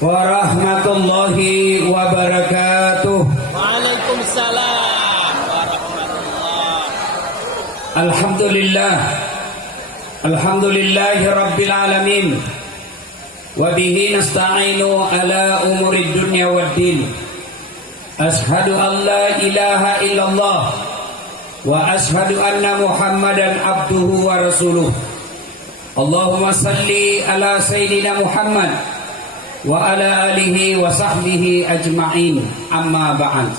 Warahmatullahi wabarakatuh. Waalaikumsalam warahmatullahi. Alhamdulillah. Alhamdulillahi rabbil alamin. Wa bihi nasta'inu ala umurid dunya waddin. Ashhadu an la ilaha illallah wa ashhadu anna Muhammadan abduhu wa rasuluh. Allahumma salli ala sayyidina Muhammad wa ala alihi wa sahbihi ajma'in. Amma ba'd.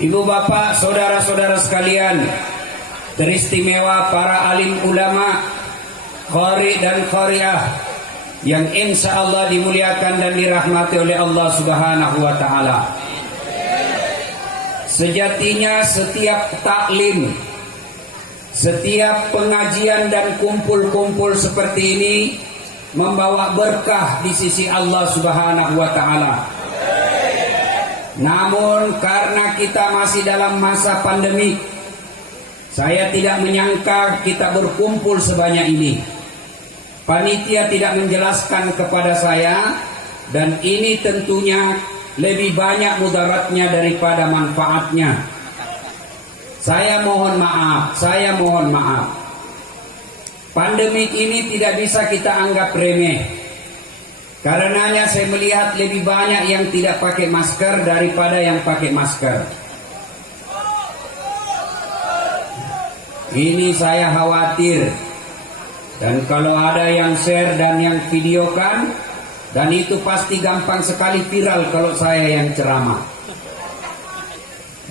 Ibu bapak, saudara-saudara sekalian, teristimewa para alim ulama, qari dan qariah yang insya Allah dimuliakan dan dirahmati oleh Allah Subhanahu wa ta'ala. Sejatinya setiap taklim, setiap pengajian dan kumpul-kumpul seperti ini membawa berkah di sisi Allah Subhanahu wa ta'ala. Namun karena kita masih dalam masa pandemi, saya tidak menyangka kita berkumpul sebanyak ini. Panitia tidak menjelaskan kepada saya, dan ini tentunya lebih banyak mudaratnya daripada manfaatnya. Saya mohon maaf. Pandemi ini tidak bisa kita anggap remeh. Karenanya saya melihat lebih banyak yang tidak pakai masker daripada yang pakai masker. Ini saya khawatir. Dan kalau ada yang share dan yang videokan, dan itu pasti gampang sekali viral kalau saya yang ceramah.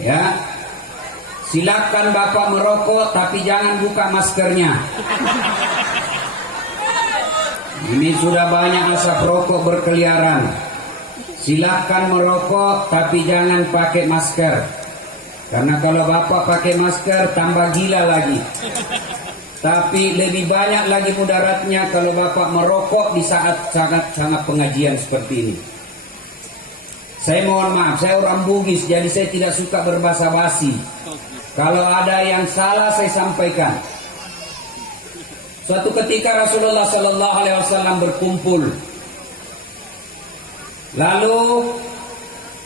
Ya, silakan Bapak merokok tapi jangan buka maskernya. Ini sudah banyak asap rokok berkeliaran. Silakan merokok tapi jangan pakai masker. Karena kalau Bapak pakai masker tambah gila lagi. Tapi lebih banyak lagi mudaratnya kalau Bapak merokok di saat sangat pengajian seperti ini. Saya mohon maaf, saya orang Bugis, jadi saya tidak suka berbahasa basi. Kalau ada yang salah saya sampaikan. Suatu ketika Rasulullah Sallallahu Alaihi Wasallam berkumpul, lalu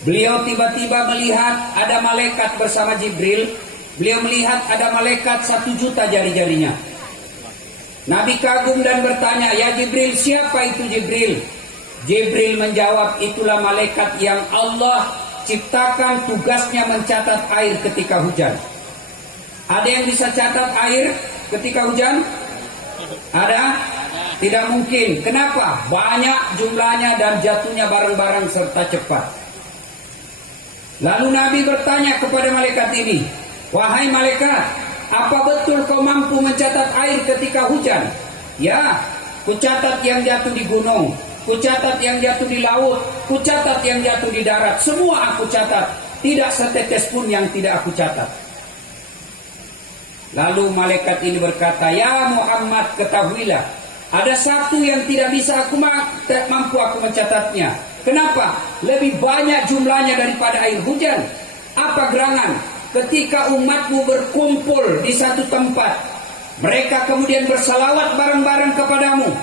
beliau tiba-tiba melihat ada malaikat bersama Jibril. Beliau melihat ada malaikat 1 juta jari-jarinya. Nabi kagum dan bertanya, "Ya Jibril, siapa itu Jibril?" Jibril menjawab, "Itulah malaikat yang Allah ciptakan, tugasnya mencatat air ketika hujan." Ada yang bisa catat air ketika hujan? Ada? Tidak mungkin. Kenapa? Banyak jumlahnya dan jatuhnya bareng-bareng serta cepat. Lalu Nabi bertanya kepada malaikat ini, "Wahai malaikat, apa betul kau mampu mencatat air ketika hujan?" "Ya, kucatat yang jatuh di gunung, kucatat yang jatuh di laut, kucatat yang jatuh di darat. Semua aku catat, tidak setetes pun yang tidak aku catat." Lalu malaikat ini berkata, "Ya Muhammad, ketahuilah, ada satu yang tidak bisa mampu aku mencatatnya." "Kenapa?" "Lebih banyak jumlahnya daripada air hujan." "Apa gerangan?" "Ketika umatmu berkumpul di satu tempat, mereka kemudian bersalawat bareng-bareng kepadamu.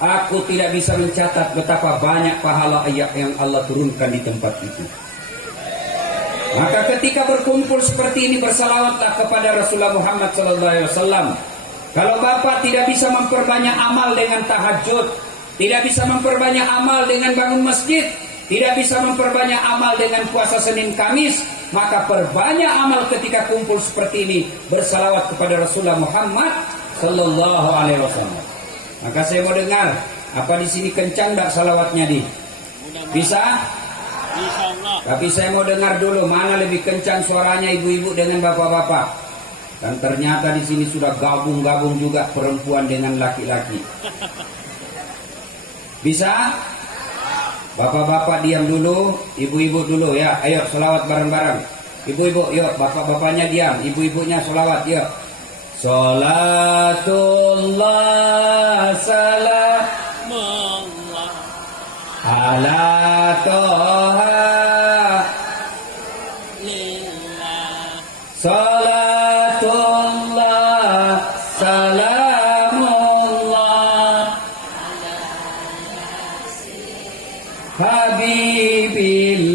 Aku tidak bisa mencatat betapa banyak pahala ayat yang Allah turunkan di tempat itu." Maka ketika berkumpul seperti ini, bersalawatlah kepada Rasulullah Muhammad SAW. Kalau Bapak tidak bisa memperbanyak amal dengan tahajud, tidak bisa memperbanyak amal dengan bangun masjid, tidak bisa memperbanyak amal dengan puasa Senin Kamis, maka perbanyak amal ketika kumpul seperti ini, bersalawat kepada Rasulullah Muhammad Sallallahu Alaihi Wasallam. Maka saya mau dengar, apa di sini kencang tak salawatnya di? Bisa? Tapi saya mau dengar dulu mana lebih kencang suaranya ibu-ibu dengan bapak-bapak. Dan ternyata di sini sudah gabung-gabung juga perempuan dengan laki-laki. Bisa? Bapak-bapak diam dulu, ibu-ibu dulu ya. Ayo selawat bareng-bareng. Ibu-ibu, yuk. Bapak-bapaknya diam, ibu-ibunya selawat, yuk. Salatullah salamullah ala toha lillah. Salatullah salamullah habibillah.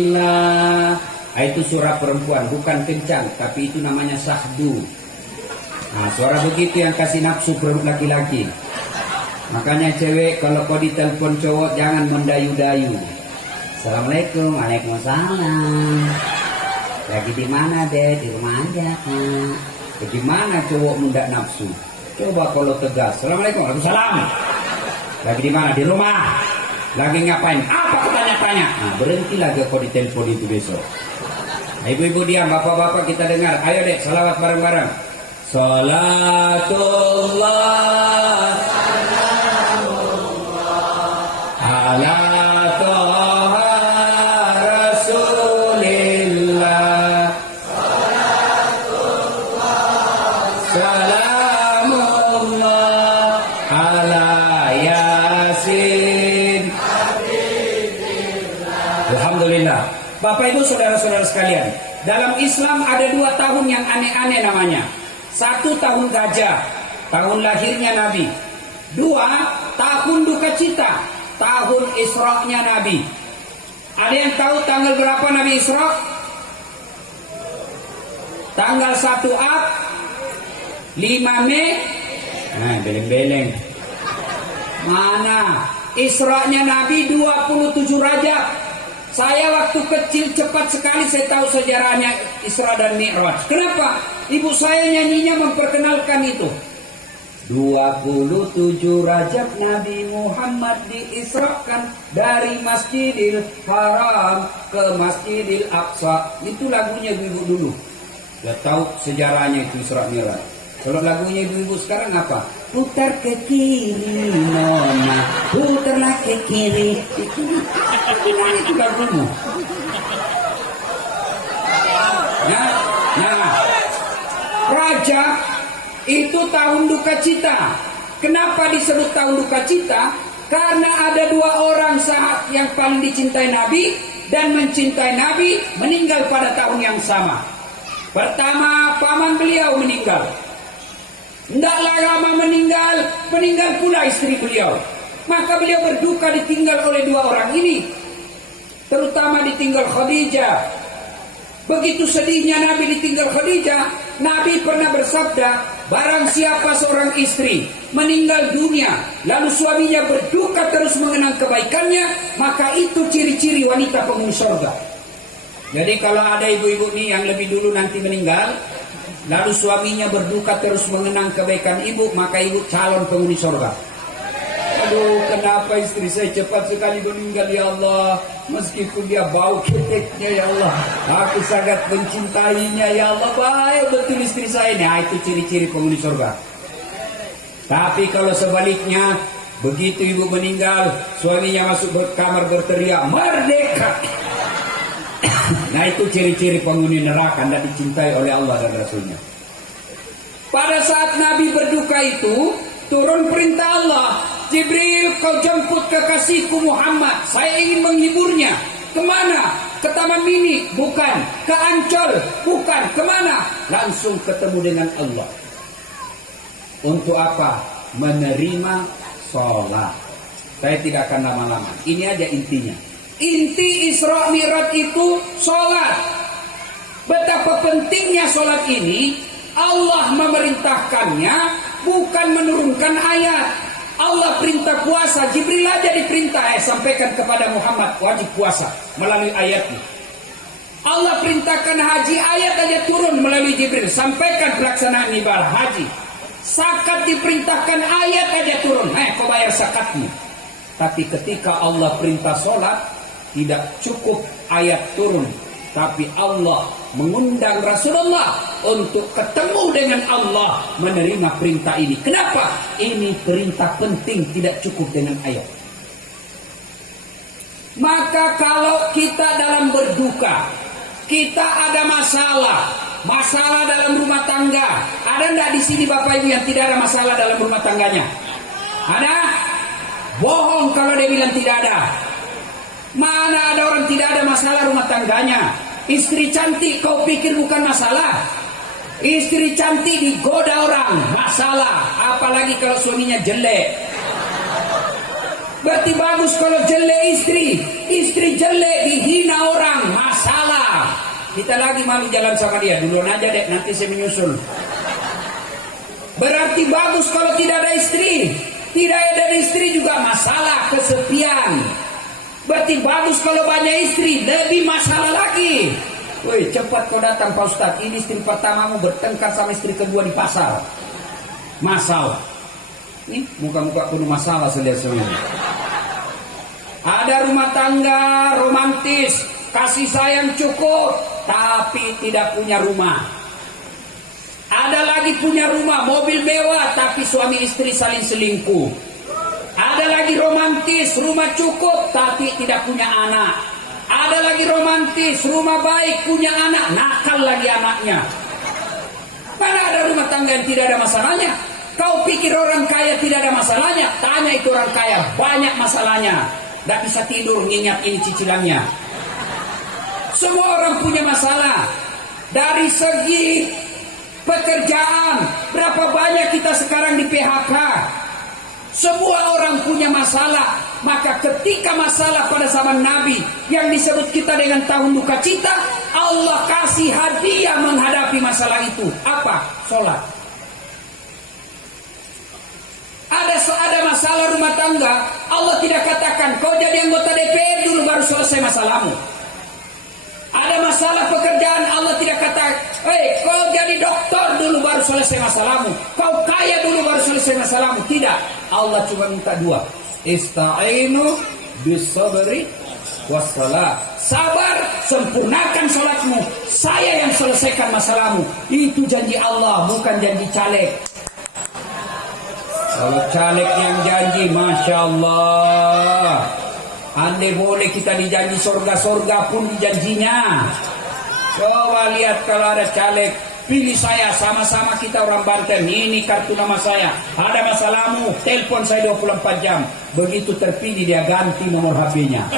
Itu suara perempuan, bukan kencang, tapi itu namanya sahdu. Nah, suara begitu yang kasih nafsu produk laki-laki. Makanya cewek kalau kau ditelepon cowok jangan mendayu-dayu. Assalamualaikum, waalaikumsalam. Lagi di mana deh? Di rumah aja kak. Bagaimana cowok mendak nafsu? Coba kalau tegas. Assalamualaikum, waalaikumsalam. Lagi di mana? Di rumah. Lagi ngapain? Apa ketanya-tanya? Nah, berhentilah kau ditelepon itu besok. Nah, ibu-ibu diam, bapak-bapak kita dengar. Ayo deh, salawat bareng-bareng. Salatullah ala toha rasulillah. Salamullah ala yasin. Alhamdulillah. Bapak ibu saudara-saudara sekalian, dalam Islam ada 2 tahun yang aneh-aneh namanya. 1 tahun gajah, tahun lahirnya Nabi. 2 tahun duka cita, tahun Isra-nya Nabi. Ada yang tahu tanggal berapa Nabi Isra? Tanggal 1 Ab, 5 Mei. Nah, beleng-beleng. Mana? Isra-nya Nabi 27 Rajab. Saya waktu kecil cepat sekali saya tahu sejarahnya Isra dan Mi'raj. Kenapa? Ibu saya nyanyinya memperkenalkan itu. 27 Rajab Nabi Muhammad diisrakan dari Masjidil Haram ke Masjidil Aqsa. Itu lagunya ibu dulu. Ya tahu sejarahnya itu Isra Mi'raj. Kalau lagunya ibu-ibu sekarang apa? Putar ke kiri nona, putarlah ke kiri. Itu lagumu. Nah, Raja itu tahun duka cita. Kenapa disebut tahun duka cita? Karena ada 2 orang sahabat yang paling dicintai Nabi dan mencintai Nabi meninggal pada tahun yang sama. Pertama, paman beliau meninggal. Tidaklah lama meninggal pula istri beliau. Maka beliau berduka ditinggal oleh 2 orang ini. Terutama ditinggal Khadijah. Begitu sedihnya Nabi ditinggal Khadijah, Nabi pernah bersabda, barang siapa seorang istri meninggal dunia, lalu suaminya berduka terus mengenang kebaikannya, maka itu ciri-ciri wanita penghuni surga. Jadi kalau ada ibu-ibu nih yang lebih dulu nanti meninggal, lalu suaminya berduka terus mengenang kebaikan ibu, maka ibu calon penghuni surga. Aduh, kenapa istri saya cepat sekali meninggal ya Allah? Meskipun dia bau keteknya ya Allah, aku sangat mencintainya ya Allah. Baik betul istri saya ini. Nah, itu ciri-ciri penghuni surga. Tapi kalau sebaliknya, begitu ibu meninggal, suaminya masuk kamar berteriak merdeka. Nah, itu ciri-ciri penghuni neraka, tidak dicintai oleh Allah dan Rasulnya. Pada saat Nabi berduka itu, turun perintah Allah. Jibril, kau jemput kekasihku Muhammad. Saya ingin menghiburnya. Kemana? Ke Taman Mini? Bukan. Ke Ancol? Bukan. Kemana? Langsung ketemu dengan Allah. Untuk apa? Menerima sholat. Saya tidak akan lama-lama. Ini aja intinya. Inti Isra Mi'raj itu sholat. Betapa pentingnya sholat ini. Allah memerintahkannya, bukan menurunkan ayat. Allah perintah puasa, Jibril aja diperintah sampaikan kepada Muhammad wajib puasa melalui ayatnya. Allah perintahkan haji, ayat aja turun melalui Jibril, sampaikan pelaksanaan ibadah haji. Zakat diperintahkan, ayat aja turun, kau bayar zakatnya. Tapi ketika Allah perintah sholat, tidak cukup ayat turun, tapi Allah mengundang Rasulullah untuk ketemu dengan Allah, menerima perintah ini. Kenapa? Ini perintah penting, tidak cukup dengan ayat. Maka kalau kita dalam berduka, kita ada masalah dalam rumah tangga. Ada enggak di sini Bapak Ibu yang tidak ada masalah dalam rumah tangganya? Ada? Bohong kalau dia bilang tidak ada. Mana ada orang tidak ada masalah rumah tangganya? Istri cantik kau pikir bukan masalah? Istri cantik digoda orang, masalah. Apalagi kalau suaminya jelek. Berarti bagus kalau jelek istri. Istri jelek dihina orang, masalah. Kita lagi malu jalan sama dia. Duluan aja deh, nanti saya menyusul. Berarti bagus kalau tidak ada istri. Tidak ada istri juga masalah, kesepian. Berarti bagus kalau banyak istri, lebih masalah lagi. Woi, cepat kau datang Pak Ustadz. Ini istri pertamamu bertengkar sama istri kedua di pasar. Masalah. Nih, muka-muka penuh masalah semuanya. Ada rumah tangga romantis, kasih sayang cukup, tapi tidak punya rumah. Ada lagi punya rumah, mobil mewah, tapi suami istri saling selingkuh. Ada lagi romantis, rumah cukup, tapi tidak punya anak. Ada lagi romantis, rumah baik, punya anak, nakal lagi anaknya. Mana ada rumah tangga yang tidak ada masalahnya? Kau pikir orang kaya tidak ada masalahnya? Tanya itu orang kaya, banyak masalahnya. Tidak bisa tidur, ngingat ini cicilannya. Semua orang punya masalah. Dari segi pekerjaan, berapa banyak kita sekarang di PHK? Semua orang punya masalah. Maka ketika masalah pada zaman Nabi yang disebut kita dengan tahun duka cita, Allah kasih hadiah menghadapi masalah itu. Apa? Sholat. Ada masalah rumah tangga, Allah tidak katakan kau jadi anggota DPR dulu baru selesai masalahmu. Ada masalah pekerjaan, Allah tidak katakan kau jadi dokter dulu baru selesai masalahmu, kau kaya dulu baru selesai masalahmu. Tidak, Allah cuma minta dua. Ista'inu bisabri wassalah. Sabar, sempurnakan sholatmu, saya yang selesaikan masalahmu. Itu janji Allah, bukan janji caleg. Kalau caleg yang janji, Masya Allah, andai boleh kita dijanji sorga-sorga pun dijanjinya. Coba lihat kalau ada caleg, pilih saya, sama-sama kita orang Banten, ini kartu nama saya, ada masalahmu, telepon saya 24 jam. Begitu terpilih dia ganti nomor HP-nya.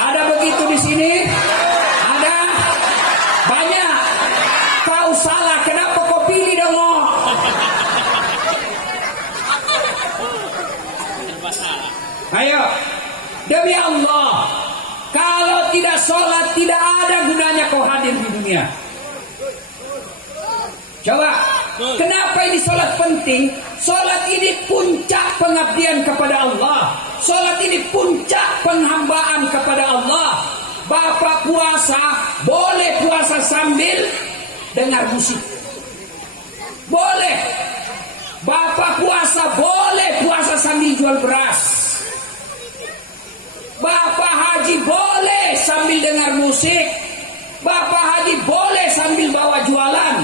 Ada begitu di sini? Ada? Banyak. Kau salah, kenapa kau pilih dong? Ayo, demi Allah, kalau tidak sholat tidak ada gunanya kau hadir di dunia. Coba, kenapa ini sholat penting? Sholat ini puncak pengabdian kepada Allah. Sholat ini puncak penghambaan kepada Allah. Bapak puasa, boleh puasa sambil dengar musik. Boleh. Bapak puasa, boleh puasa sambil jual beras. Bapak haji boleh sambil dengar musik. Bapak haji boleh sambil bawa jualan.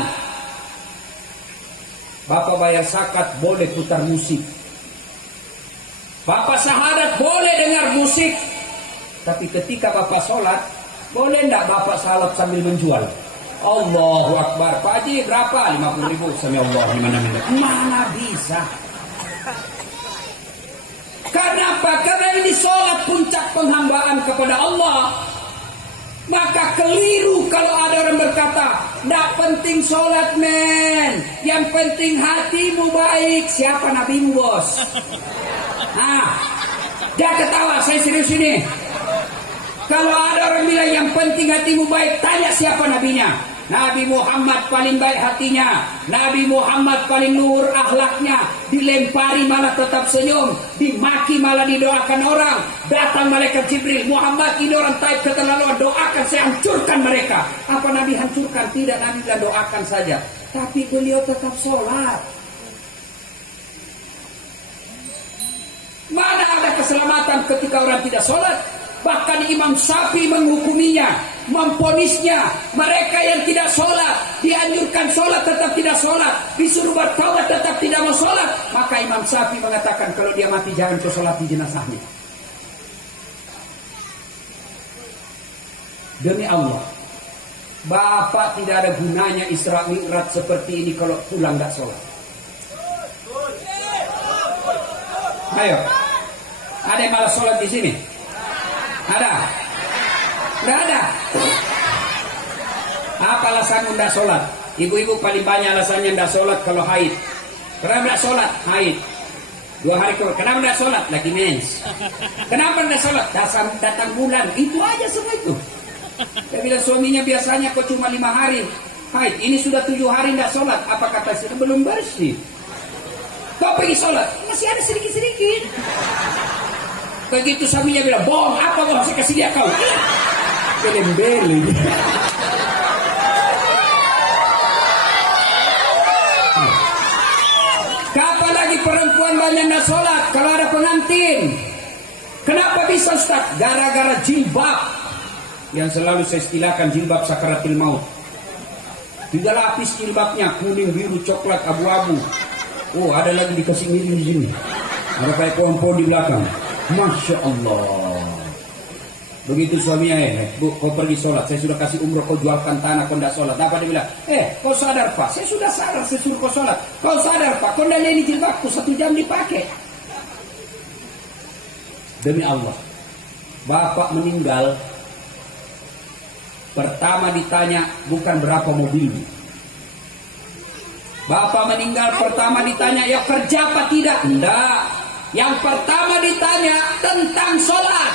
Bapak bayar zakat boleh putar musik. Bapak syahadat boleh dengar musik. Tapi ketika Bapak sholat, boleh enggak Bapak salat sambil menjual? Allahu Akbar. Pak Haji berapa? 50.000. Sami Allah mana bisa? Karena apa? Karena ini sholat puncak penghambaan kepada Allah. Maka keliru kalau ada orang berkata, "Nggak penting sholat men, yang penting hatimu baik." Siapa nabimu bos? Nah, dia ketawa, saya serius ini. Kalau ada orang bilang yang penting hatimu baik, tanya siapa nabinya. Nabi Muhammad paling baik hatinya, Nabi Muhammad paling luhur akhlaknya, dilempari malah tetap senyum, dimaki malah didoakan orang. Datang malaikat Jibril, Muhammad ini orang taib keterlaluan, doakan saya hancurkan mereka. Apa Nabi hancurkan? Tidak, Nabi bilang doakan saja. Tapi beliau tetap sholat. Mana ada keselamatan ketika orang tidak sholat? Bahkan Imam Syafi'i menghukuminya, memponisnya. Mereka yang tidak sholat, dianjurkan sholat tetap tidak sholat, disuruh bertaubat tetap tidak mau sholat. Maka Imam Syafi'i mengatakan kalau dia mati jangan kau sholat di jenazahnya. Demi Allah, Bapak tidak ada gunanya Isra Mi'raj seperti ini kalau pulang tidak sholat. Ayo, ada yang malas sholat di sini? Ada? Tidak ada. Apa alasan tidak sholat? Ibu-ibu paling banyak alasannya tidak sholat kalau haid. Kenapa tidak sholat? Haid. 2 hari kemudian, kenapa tidak sholat? Lagi mens. Kenapa tidak sholat? Datang bulan. Itu aja semua itu. Dia bilang suaminya biasanya kok cuma 5 hari. Hai, ini sudah 7 hari tidak sholat. Apa kata istri? Belum bersih. Kau pergi sholat? Masih ada sedikit-sedikit. Begitu suaminya bilang, bohong, apa bohong? Saya kasih dia kau. Belem-belem. Kapan lagi perempuan banyak nak sholat kalau ada pengantin? Kenapa bisa Ustaz? Gara-gara jilbab yang selalu saya istilahkan jilbab sakaratil maut. 3 lapis jilbabnya, kuning, biru, coklat, abu-abu. Oh, ada lagi dikasih miring di sini. Ada kayak pohon-pohon di belakang. Masya Allah. Begitu suaminya, bu, kau pergi sholat. Saya sudah kasih umroh, kau jualkan tanah, kau tidak sholat. Apa dia bilang? Kau sadar Pak? Saya sudah sadar, saya suruh kau sholat. Kau sadar Pak? Kau tidak ini jilbabku 1 jam dipakai. Demi Allah, bapak meninggal. Pertama ditanya bukan berapa mobil. Bapak meninggal pertama ditanya, ya kerja apa tidak? Enggak. Yang pertama ditanya tentang sholat.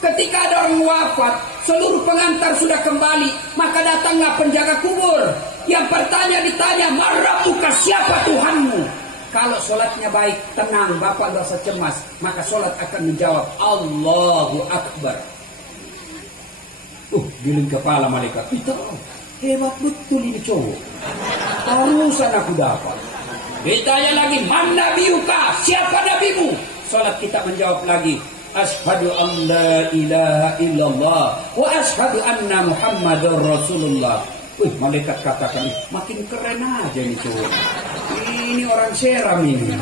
Ketika ada orang wafat, seluruh pengantar sudah kembali, maka datanglah penjaga kubur. Yang pertanya ditanya, Rabbuka, siapa Tuhanmu? Kalau sholatnya baik, tenang, bapak tidak usah cemas, maka sholat akan menjawab, Allahu Akbar. Giling kepala malaikat. Itu hebat betul ini cowok. Barusan aku dapat. Ditanya lagi, man nabiyuka? Siapa nabimu? Salat kita menjawab lagi, asyhadu an la ilaha illallah wa asyhadu anna Muhammadar Rasulullah. Malaikat katakan, makin keren aja ini cowok. Ini orang Seram ini.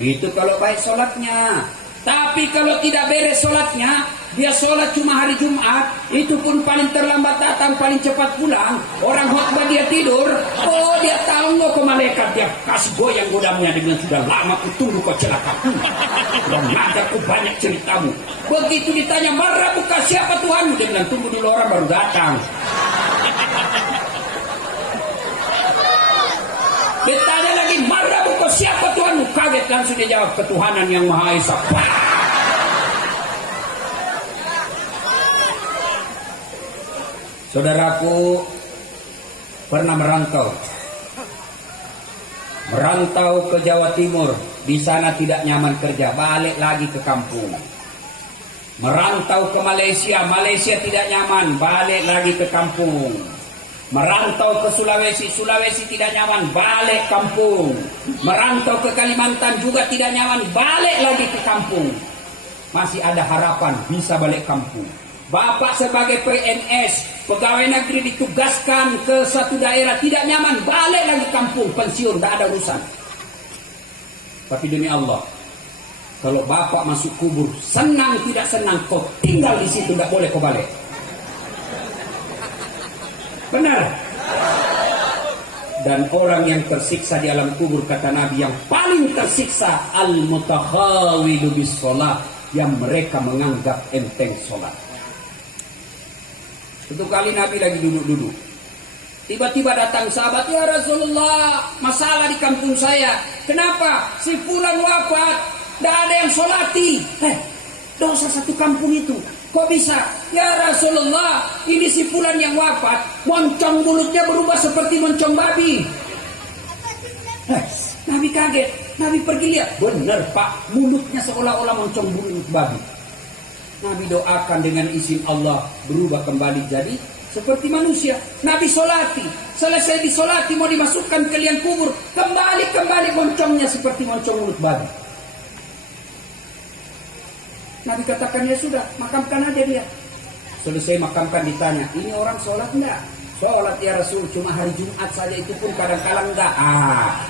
Itu kalau baik sholatnya. Tapi kalau tidak beres sholatnya, dia sholat cuma hari Jumat, itu pun paling terlambat datang, paling cepat pulang. Orang khutbah dia tidur, dia tahu ke malaikat, dia kasih goyang godamnya dengan sudah lama kutunggu kau celaka. Dan nadaku banyak ceritamu. Begitu ditanya, Rabbuka, siapa Tuhanmu? Dia bilang, tunggu dulu, orang baru datang. Ditanya lagi, Rabbuka, siapa Tuhanmu? Kaget langsung dia jawab, ketuhanan yang Maha Esa. Saudaraku pernah merantau ke Jawa Timur, di sana tidak nyaman kerja, balik lagi ke kampung. Merantau ke Malaysia, Malaysia tidak nyaman, balik lagi ke kampung. Merantau ke Sulawesi, Sulawesi tidak nyaman, balik kampung. Merantau ke Kalimantan juga tidak nyaman, balik lagi ke kampung. Masih ada harapan bisa balik kampung. Bapak sebagai PNS, pegawai negeri ditugaskan ke satu daerah, tidak nyaman, balik lagi kampung, pensiun, tidak ada urusan. Tapi demi Allah, kalau bapak masuk kubur, senang tidak senang, kau tinggal di situ, tidak boleh kau balik. Benar? Dan orang yang tersiksa di alam kubur, kata Nabi, yang paling tersiksa al-mutakhawilu bis sholat, yang mereka menganggap enteng sholat. Satu kali Nabi lagi duduk-duduk, tiba-tiba datang sahabat, ya Rasulullah, masalah di kampung saya. Kenapa? Si fulan wafat, tidak ada yang sholati. Dosa satu kampung itu. Kok bisa? Ya Rasulullah, ini si fulan yang wafat, moncong mulutnya berubah seperti moncong babi. Nabi kaget, Nabi pergi lihat, benar Pak, mulutnya seolah-olah moncong mulut babi. Nabi doakan dengan izin Allah, berubah kembali jadi seperti manusia. Nabi solati, selesai disolati mau dimasukkan ke liang kubur, kembali moncongnya seperti moncong mulut babi. Nabi katakan, ya sudah, makamkan aja dia. Selesai makamkan, ditanya, ini orang sholat enggak? Sholat ya Rasul, cuma hari Jumat saja, itu pun kadang-kadang enggak.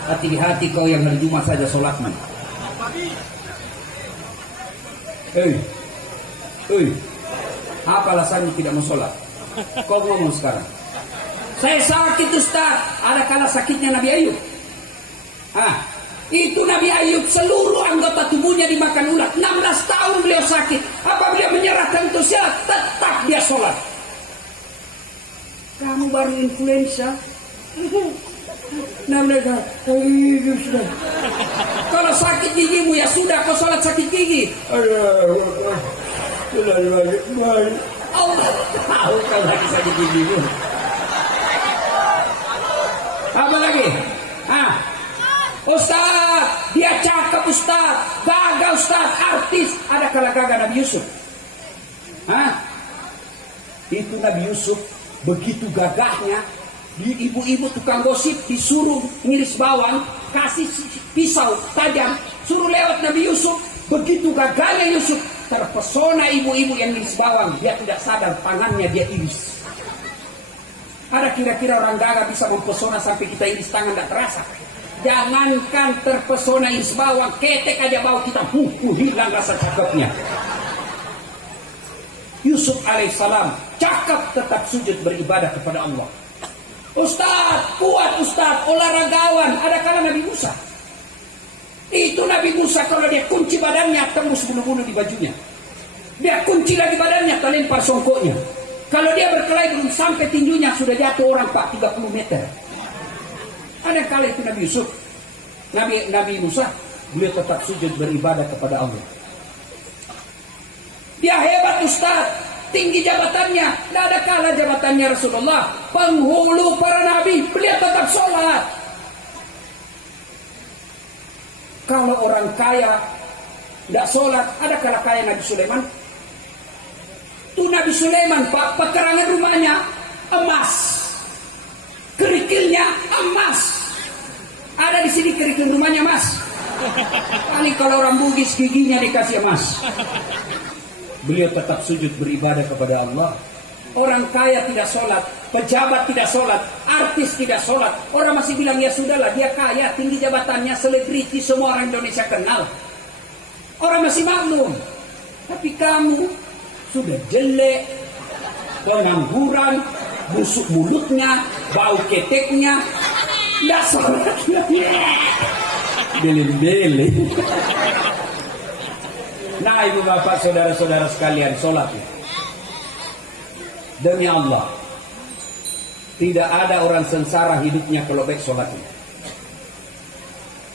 Hati-hati kau yang hari Jumat saja sholatnya. Apa alasannya tidak mau sholat? Kau ngomong sekarang. Saya sakit Ustaz. Ada kala sakitnya Nabi Ayub. Itu Nabi Ayub seluruh anggota tubuhnya dimakan ulat. 16 tahun beliau sakit. Apa beliau menyerahkan untuk sholat? Tetap dia sholat. Kamu baru influenza. Namanya sudah. Kalau sakit gigimu ya sudah, kau sholat sakit gigi. Allah tahu kau lagi sakit gigimu. Apa lagi? Ustaz, dia cakep Ustaz, gagah Ustaz, artis. Ada kalah gagah Nabi Yusuf? Itu Nabi Yusuf begitu gagahnya. Di ibu-ibu tukang gosip disuruh ngiris bawang, kasih pisau tajam, suruh lewat Nabi Yusuf. Begitu gagahnya Yusuf, terpesona ibu-ibu yang ngiris bawang. Dia tidak sadar tangannya dia iris. Ada kira-kira orang gagah bisa mempesona sampai kita iris tangan tidak terasa? Jangankan terpesona iris bawang, ketek aja bau kita hilang rasa cakepnya. Yusuf alaihissalam cakep, tetap sujud beribadah kepada Allah. Ustaz, kuat Ustaz, olahragawan. Ada kala Nabi Musa. Itu Nabi Musa kalau dia kunci badannya tembus bulu-bulu di bajunya. Dia kunci lagi badannya terlempar songkoknya. Kalau dia berkelahi belum sampai tinjunya sudah jatuh orang Pak 30 meter. Ada kala itu Nabi Yusuf. Nabi Musa beliau tetap sujud beribadah kepada Allah. Dia hebat Ustaz, tinggi jabatannya. Tidak ada kalah jabatannya Rasulullah, penghulu para nabi, beliau tetap sholat. Kalau orang kaya tidak sholat, ada kalah kaya Nabi Sulaiman. Itu Nabi Sulaiman Pak, pekarangan rumahnya emas, kerikilnya emas. Ada di sini kerikil rumahnya emas. Paling kalau orang Bugis giginya dikasih emas. Beliau tetap sujud beribadah kepada Allah. Orang kaya tidak sholat, pejabat tidak sholat, artis tidak sholat. Orang masih bilang ya sudahlah, dia kaya, tinggi jabatannya, selebriti, semua orang Indonesia kenal. Orang masih maklum. Tapi kamu sudah jelek, pengangguran, busuk mulutnya, bau keteknya, tidak sholat. Belin-belin. Nah ibu bapak saudara-saudara sekalian, sholat ya. Demi Allah, tidak ada orang sengsara hidupnya kalau baik sholatnya.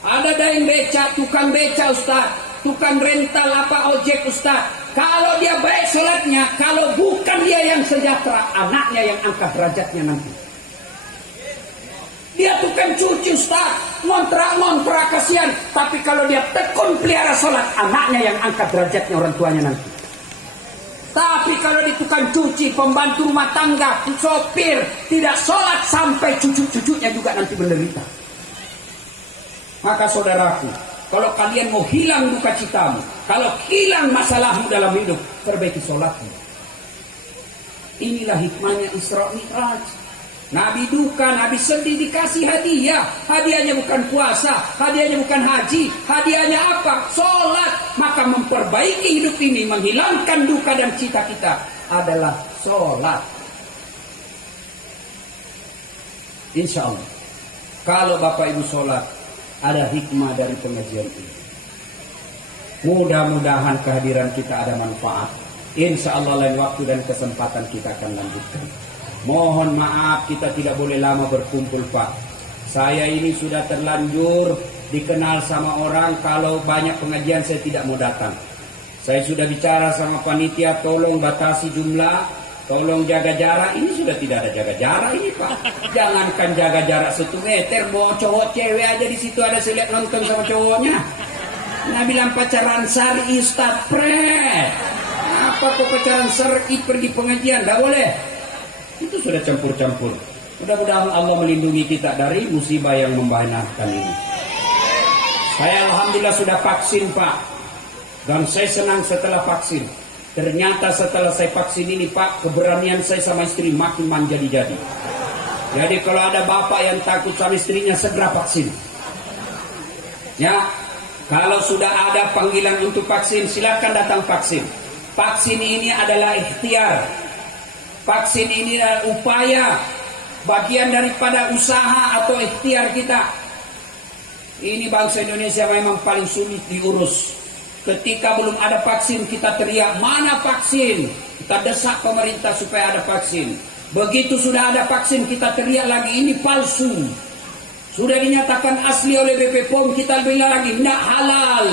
Ada daing beca, tukang beca Ustaz, tukang rental apa ojek Ustaz. Kalau dia baik sholatnya, kalau bukan dia yang sejahtera, anaknya yang angkat derajatnya nanti. Dia tukang cuci Ustaz, ngontrak kasihan. Tapi kalau dia tekun pelihara sholat, anaknya yang angkat derajatnya orang tuanya nanti. Tapi kalau di tukang cuci, pembantu rumah tangga, sopir, tidak sholat sampai cucu-cucunya juga nanti menderita. Maka saudaraku, kalau kalian mau hilang duka citamu, kalau hilang masalahmu dalam hidup, perbaiki sholatmu. Inilah hikmahnya Isra Mi'raj. Nabi duka, Nabi sedih dikasih hadiah. Hadiahnya bukan puasa, hadiahnya bukan haji, hadiahnya apa? Sholat. Maka memperbaiki hidup ini, menghilangkan duka dan cita kita adalah sholat. Insya Allah, kalau Bapak Ibu sholat, ada hikmah dari pengajian ini. Mudah-mudahan kehadiran kita ada manfaat. Insya Allah lain waktu dan kesempatan kita akan lanjutkan. Mohon maaf kita tidak boleh lama berkumpul Pak. Saya ini sudah terlanjur dikenal sama orang kalau banyak pengajian saya tidak mau datang. Saya sudah bicara sama panitia, tolong batasi jumlah, tolong jaga jarak. Ini sudah tidak ada jaga jarak ini Pak. Jangankan jaga jarak 1 meter, mau cowok cewek aja di situ ada saya lihat nonton sama cowoknya. Nah bilang pacaran syar'i Ustaz Pret. Apa kok pacaran syar'i pergi pengajian? Tidak boleh. Itu sudah campur-campur. Mudah-mudahan Allah melindungi kita dari musibah yang membahayakan ini. Saya alhamdulillah sudah vaksin Pak. Dan saya senang setelah vaksin. Ternyata setelah saya vaksin ini Pak, keberanian saya sama istri makin menjadi-jadi. Jadi kalau ada bapak yang takut sama istrinya, segera vaksin. Ya, kalau sudah ada panggilan untuk vaksin, silakan datang vaksin. Vaksin ini adalah ikhtiar. Vaksin ini adalah upaya, bagian daripada usaha atau ikhtiar kita. Ini bangsa Indonesia memang paling sulit diurus. Ketika belum ada vaksin kita teriak, mana vaksin? Kita desak pemerintah supaya ada vaksin. Begitu sudah ada vaksin kita teriak lagi, ini palsu. Sudah dinyatakan asli oleh BP POM, kita bilang lagi tidak halal.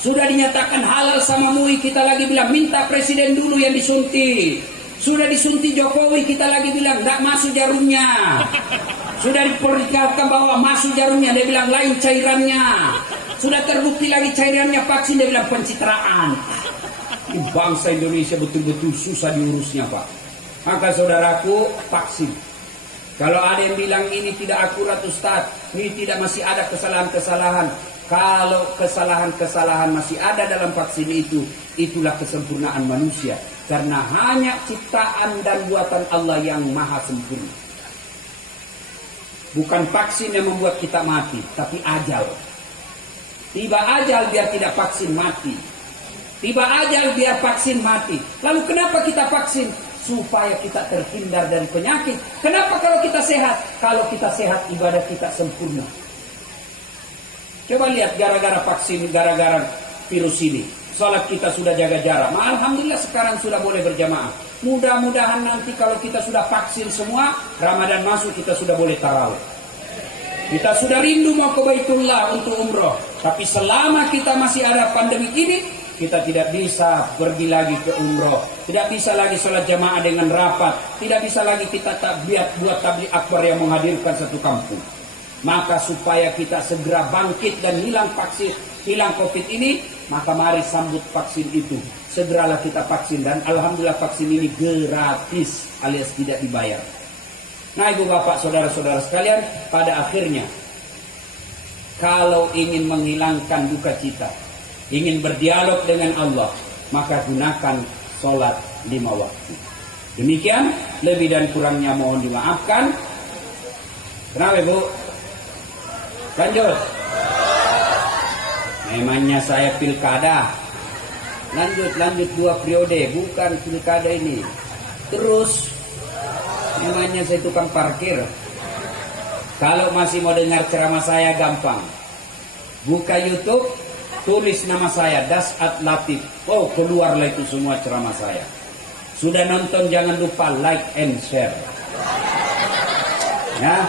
Sudah dinyatakan halal sama MUI, kita lagi bilang minta presiden dulu yang disuntik. Sudah disuntik Jokowi, kita lagi bilang tidak masuk jarumnya. Sudah diperlihatkan bahwa masuk jarumnya, dia bilang lain cairannya. Sudah terbukti lagi cairannya vaksin, dia bilang pencitraan. Bangsa Indonesia betul-betul susah diurusnya, Pak. Maka saudaraku, vaksin. Kalau ada yang bilang ini tidak akurat Ustaz, ini tidak, masih ada kesalahan-kesalahan. Kalau kesalahan-kesalahan masih ada dalam vaksin itu, itulah kesempurnaan manusia. Karena hanya ciptaan dan buatan Allah yang maha sempurna. Bukan vaksin yang membuat kita mati, tapi ajal. Tiba ajal biar tidak vaksin mati. Tiba ajal biar vaksin mati. Lalu kenapa kita vaksin? Supaya kita terhindar dari penyakit. Kenapa kalau kita sehat? Kalau kita sehat, ibadah kita sempurna. Coba lihat, gara-gara vaksin, gara-gara virus ini, salat kita sudah jaga jarak. Alhamdulillah sekarang sudah boleh berjamaah. Mudah-mudahan nanti kalau kita sudah vaksin semua, Ramadan masuk kita sudah boleh tarawih. Kita sudah rindu mau ke Baitullah untuk umroh. Tapi selama kita masih ada pandemi ini, kita tidak bisa pergi lagi ke umroh. Tidak bisa lagi sholat jamaah dengan rapat. Tidak bisa lagi kita buat tabligh akbar yang menghadirkan satu kampung. Maka supaya kita segera bangkit dan hilang vaksin, hilang COVID ini, maka mari sambut vaksin itu. Segeralah kita vaksin, dan alhamdulillah vaksin ini gratis alias tidak dibayar. Nah, ibu bapak, saudara-saudara sekalian, pada akhirnya kalau ingin menghilangkan duka cita, ingin berdialog dengan Allah, maka gunakan sholat 5 waktu. Demikian, lebih dan kurangnya mohon dimaafkan. Kenapa ibu? Lanjut. Memangnya saya pilkada. Lanjut 2 periode, bukan pilkada ini. Terus, memangnya saya tukang parkir. Kalau masih mau dengar ceramah saya, gampang. Buka YouTube, tulis nama saya, Dasat Latif. Oh, keluarlah itu semua ceramah saya. Sudah nonton, jangan lupa like and share. Ya.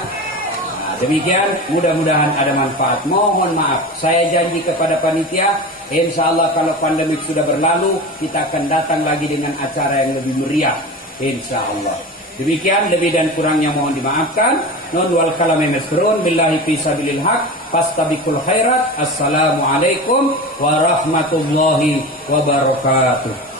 Demikian, mudah-mudahan ada manfaat. Mohon maaf, saya janji kepada panitia, insya Allah kalau pandemik sudah berlalu, kita akan datang lagi dengan acara yang lebih meriah, insya Allah. Demikian, lebih dan kurangnya mohon dimaafkan. Nun wal kalami masrun billahi fi sabilil haq, fastabiqul khairat. Assalamualaikum warahmatullahi wabarakatuh.